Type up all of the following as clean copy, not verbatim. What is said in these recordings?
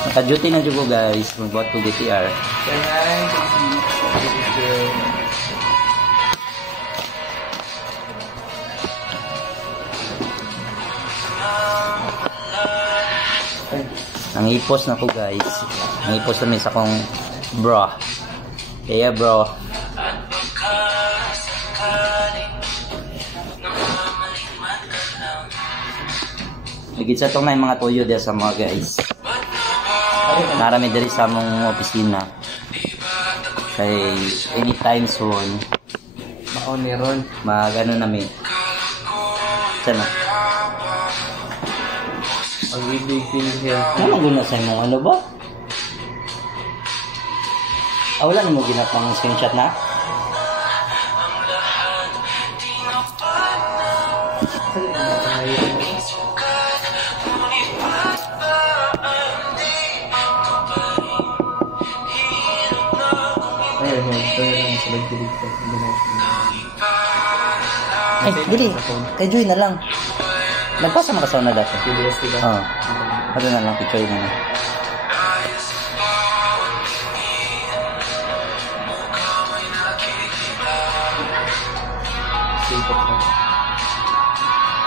Naka-duty na dyan ko guys. Magbuhat ko GTR. Nangipos na ko guys. Nangipos na may sa kong bro. Kaya bro. Higit sa itong na yung mga tuyo dyan sa mga guys. Narami dali sa mong opisina. Kaya anytime soon. Maon ni Ron. Magano namin. Sana. Ang ibig pinhil. Ano guna sa imong ano ba? Wala na mo ginapang screenshot na? Ay, dili. Kay Joy na lang. Nagpasa mo kasaw na dati. Oo. Ano na lang, picture na lang.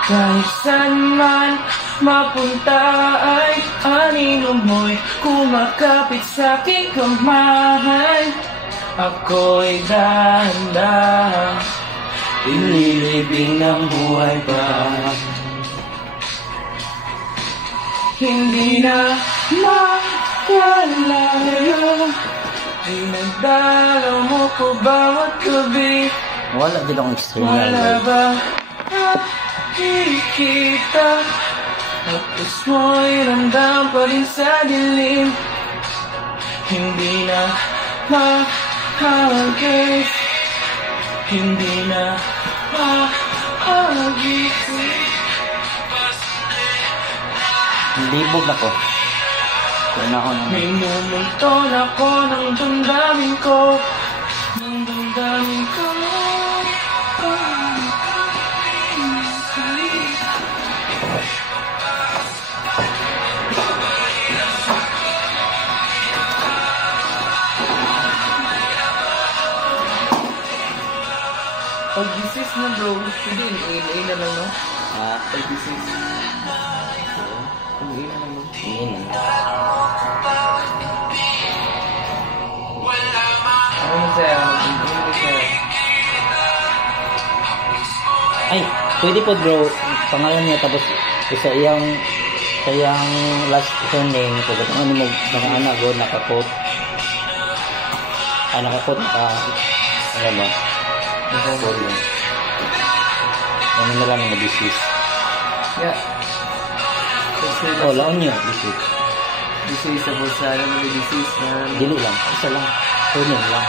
Kahit saan man mapunta ay anino mo'y kumakapit sa aking kamay. Ako'y dahan-dahan ililibing ng buhay pa. Hindi na makalayo, dinadalaw mo ko bawat gabi. Wala din akong extreme. Wala ba nakikita? Tapos mo'y ramdam pa rin sa dilim. Hindi na mahagis, hindi na mahagis. Libog ako. Kaya ako naman. Minumulton ako ng damdamin ko, ng damdamin ko. Pag-disis mo bro, hindi, A na lang no? Pag-disis. A na lang no? Ano mo sa'yo? Ay, pwede po bro, pangalan niya tapos sa iyang last surname, pagkatapos mo naka-anak go, naka-quote. Ay, naka-quote, ano ba? Ano na lang yung disease? Yeah. Laon nyo, disease. Disease, tapos ano mo disease na... Dili lang, isa lang. Surname lang.